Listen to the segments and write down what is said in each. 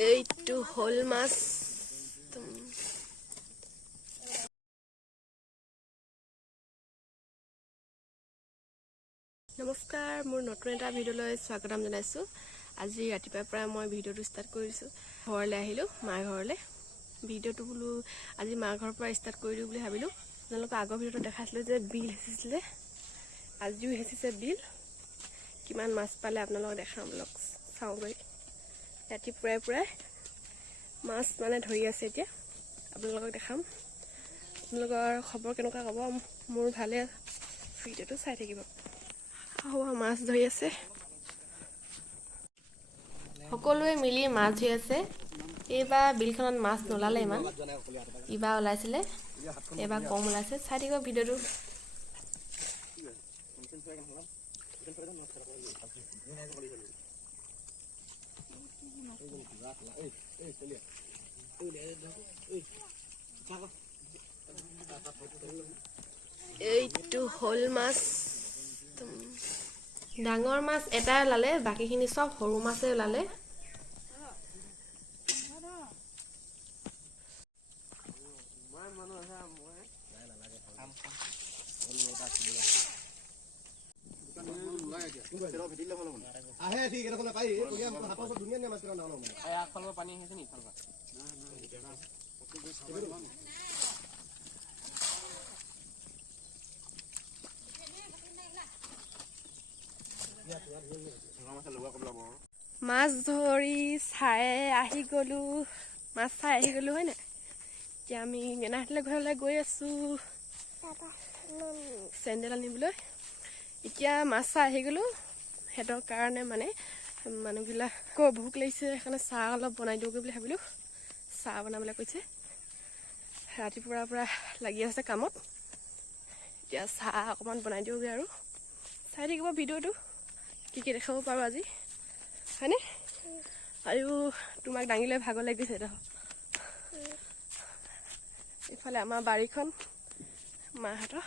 এইটো হল মাছ নমস্কাৰ মোৰ নতুন এটা ভিডিঅ'লৈ স্বাগতম জনাইছোঁ। আজি ৰাতিপুৱাৰ পৰা মই ভিডিঅ'টো ষ্টাৰ্ট কৰিছোঁ। ঘৰলৈ আহিলোঁ, মা ঘৰলৈ। ভিডিঅ'টো বোলো আজি মা ঘৰৰ পৰা ষ্টাৰ্ট কৰি দিওঁ বুলি ভাবিলোঁ। আপোনালোকক আগৰ ভিডিঅ'টো দেখাইছিলোঁ যে বিল হেঁচিছিলে, আজিও হেঁচিছে বিল। কিমান মাছ পালে আপোনালোকক দেখাম, চাওঁগৈ। ৰাতিপুৱাই মাছ মানে ধৰি আছে। এতিয়া আপোনালোকক দেখাম। আপোনালোকৰ খবৰ কেনেকুৱা ক'ব, মোৰ ভালে। ভিডিঅ'টো চাই থাকিব। মাছ ধৰি আছে, সকলোৱে মিলি মাছ ধৰি আছে। এইবাৰ বিলখনত মাছ নোলালে ইমান, ইবাৰ ওলাইছিলে, এইবাৰ কম ওলাইছে। চাই থাকিব ভিডিঅ'টো। এইটো হল মাছ, ডাঙৰ মাছ এটাই ওলালে, বাকীখিনি চব সৰু মাছে ওলালে। মাছ ধৰি চাই আহি গ'লো, হয় নাই? এতিয়া আমি মেনাহঁতৰ ঘৰলৈ গৈ আছোঁ চেণ্ডেল আনিবলৈ। এতিয়া মাছ চাই আহি গ'লো, সিহঁতৰ কাৰণে মানে মানুহবিলাকৰ ভোক লাগিছে, সেইকাৰণে চাহ অলপ বনাই দিওঁগৈ বুলি ভাবিলোঁ। চাহ বনাবলৈ কৈছে। ৰাতিপুৱাৰ পৰা লাগি আছে কামত। এতিয়া চাহ অকণমান বনাই দিওঁগৈ আৰু চাই থাকিব ভিডিঅ'টো, কি দেখাব পাৰোঁ আজি, হয়নে? আৰু তোমাক দাঙিলৈ ভাগৰ লাগিছে দেখোন। ইফালে আমাৰ বাৰীখন, মাহঁতৰ।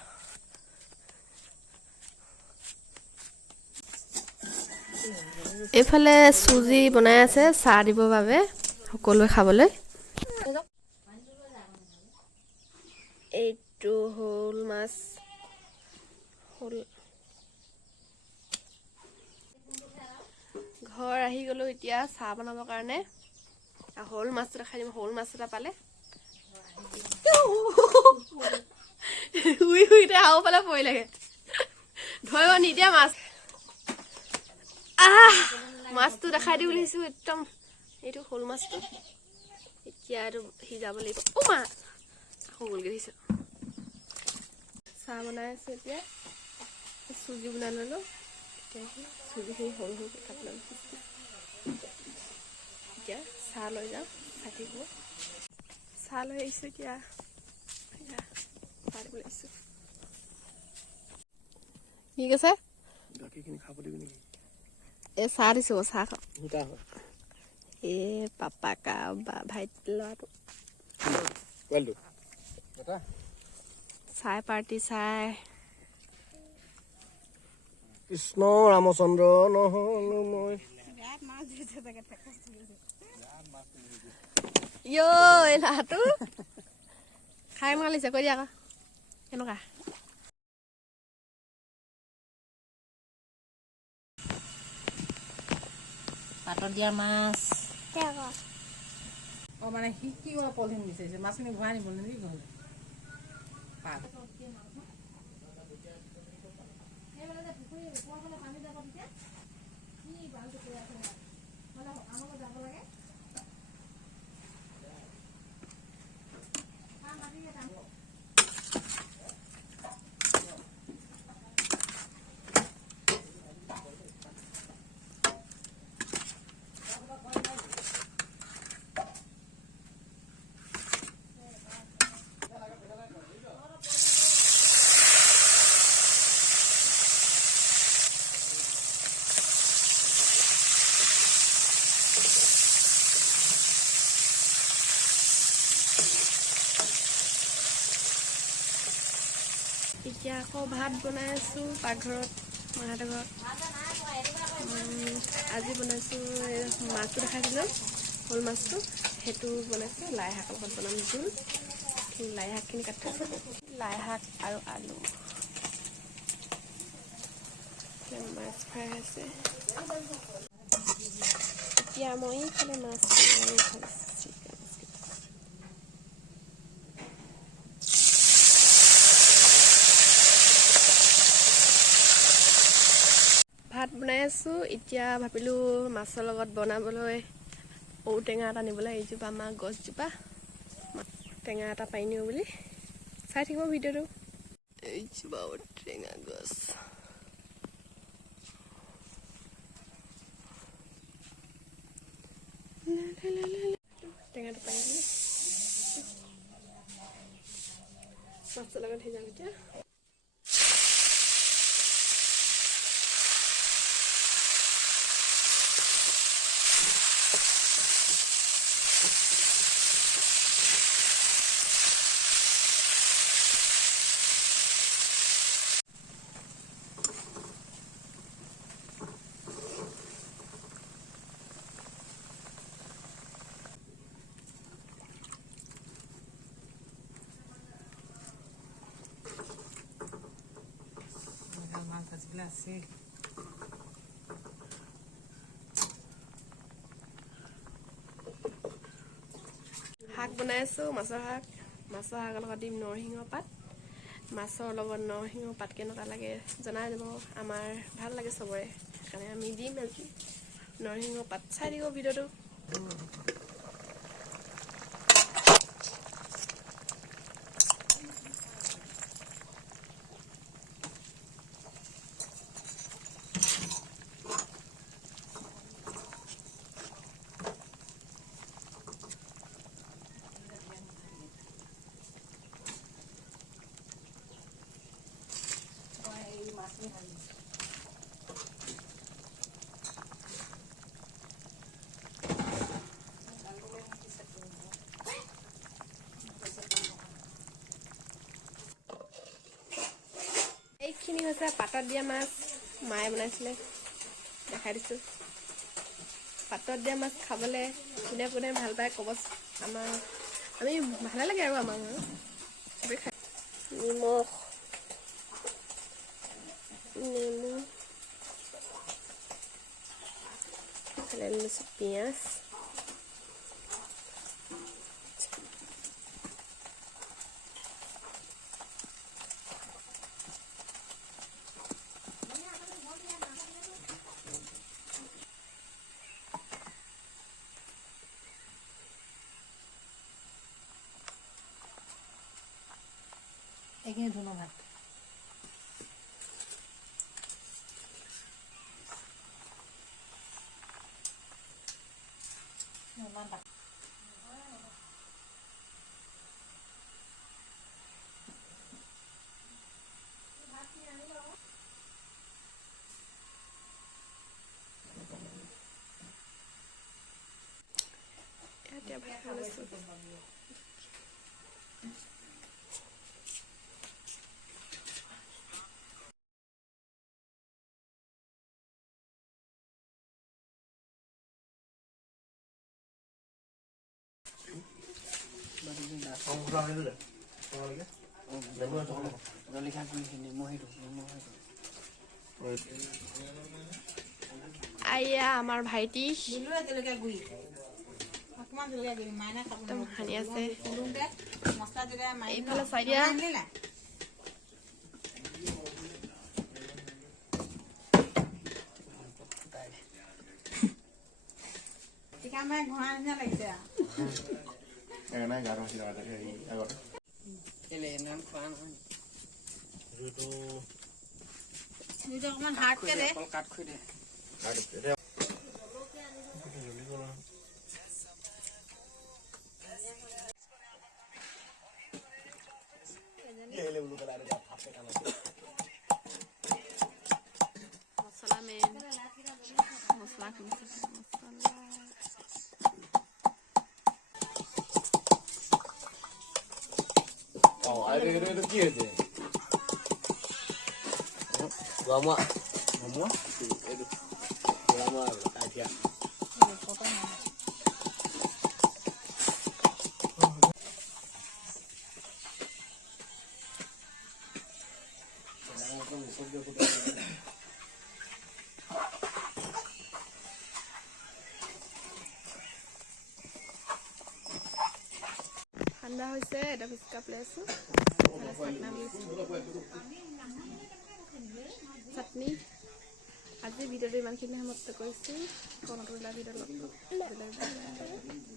এইফালে চুজি বনাই আছে চাহ দিবৰ বাবে, সকলোৱে খাবলৈ। এইটো হল মাছ, ঘৰ আহি গ'লো এতিয়া চাহ বনাবৰ কাৰণে। শ'ল মাছটো দেখাই দিম, শ'ল মাছ এটা পালে। আৰু পালে পৰি লাগে, ধৰিব নিদিয়া মাছ। মাছটো দেখাই দিওঁ বুলি ভাবিছোঁ, একদম এইটো শ'ল মাছটো। এতিয়া এইটো সিজাব লাগিব। মা গ'লগৈ দিছোঁ। চাহ বনাই আছোঁ এতিয়া, চুজি বনাই ল'লোঁ। চুজিখিনি সৰু সৰুকৈ কাটি ল'লোঁ। এতিয়া চাহ লৈ যাওঁ, খাই থাকিব। চাহ লৈ আহিছোঁ এতিয়া, চাহ দিব লাগিছোঁ। কি কৈছে? গাখীৰখিনি খাব দিবি নেকি? এই চাহ দিছোঁ, চাহ খাওঁ। এই পাপাকা ভাইটি ল'ৰাটো চাই পাৰ্টি চাই। কৃষ্ণ ৰামচন্দ্ৰ নহলো মই। এই ল'ৰাটো খাই মালিছে, কৈ দিয়া আকৌ কেনেকুৱা? পাতত দিয়া মাছ। মানে সি কি পলিথিন বিচাৰিছে, মাছখিনি ঘূৰাই নিব নেকি ঘৰলৈ? এতিয়া আকৌ ভাত বনাই আছোঁ পাকঘৰত, মাহঁতৰ ঘৰত। আজি বনাইছোঁ মাছটো দেখাইছিলোঁ, শ'ল মাছটো সেইটো বনাইছোঁ। লাই শাকৰ লগত বনাম জোল। লাই শাকখিনি কাটি থৈছোঁ। লাই শাক আৰু আলু। মাছ ফ্ৰাই আছে। এতিয়া মই এইফালে মাছ আৰু ইফালে চিকেন। ভাত বনাই আছোঁ। এতিয়া ভাবিলোঁ মাছৰ লগত বনাবলৈ ঔটেঙা এটা নিবলৈ এইজোপা আমাৰ গছজোপা টেঙা এটা পাই নিওঁ বুলি চাই থাকিব ভিডিঅ'টো। এইজোপা ঔটেঙা গছ। টেঙাটো পাই গ'লে মাছৰ লগত সিজাম এতিয়া। মাছ ভাজিবলৈ আছে। শাক বনাই আছোঁ। মাছৰ শাকৰ লগত দিম নৰসিংহ পাত। মাছৰ লগত নৰসিংহ পাত কেনেকুৱা লাগে জনাই দিব। আমাৰ ভাল লাগে চবৰে, সেইকাৰণে আমি দিম আজি নৰসিংহ পাত। চাই দিব ভিডিঅ'টো। এইখিনি হৈছে পাতত দিয়া মাছ। মায়ে বনাইছিলে, দেখাই দিছোঁ। পাতত দিয়া মাছ খাবলৈ কোনে কোনে ভাল পায় ক'ব। আমি ভালে লাগে আৰু আমাৰ ঘৰত চবেই খাই। নিমখ, নেমু, এইফালে লৈছোঁ পিঁয়াজ। এইখিনি ধুনো ভাত। এতিয়া ভাত বনাইছোঁ। আইয়া আমাৰ ভাইটি একদম সানি আছে। এইফালে চাই দিয়া। অকমান হাৰ্ডকে দে। মছলা মেইন, মছলা itu kieu. Lama. Itu. Lama aja. ঠাণ্ডা হৈছে এটা কাপ লৈ আছোঁ চাটনি আজি ভিডিঅ'টো ইমানখিনি সমাপ্ত কৰিছোঁ কণটো ভিডিঅ'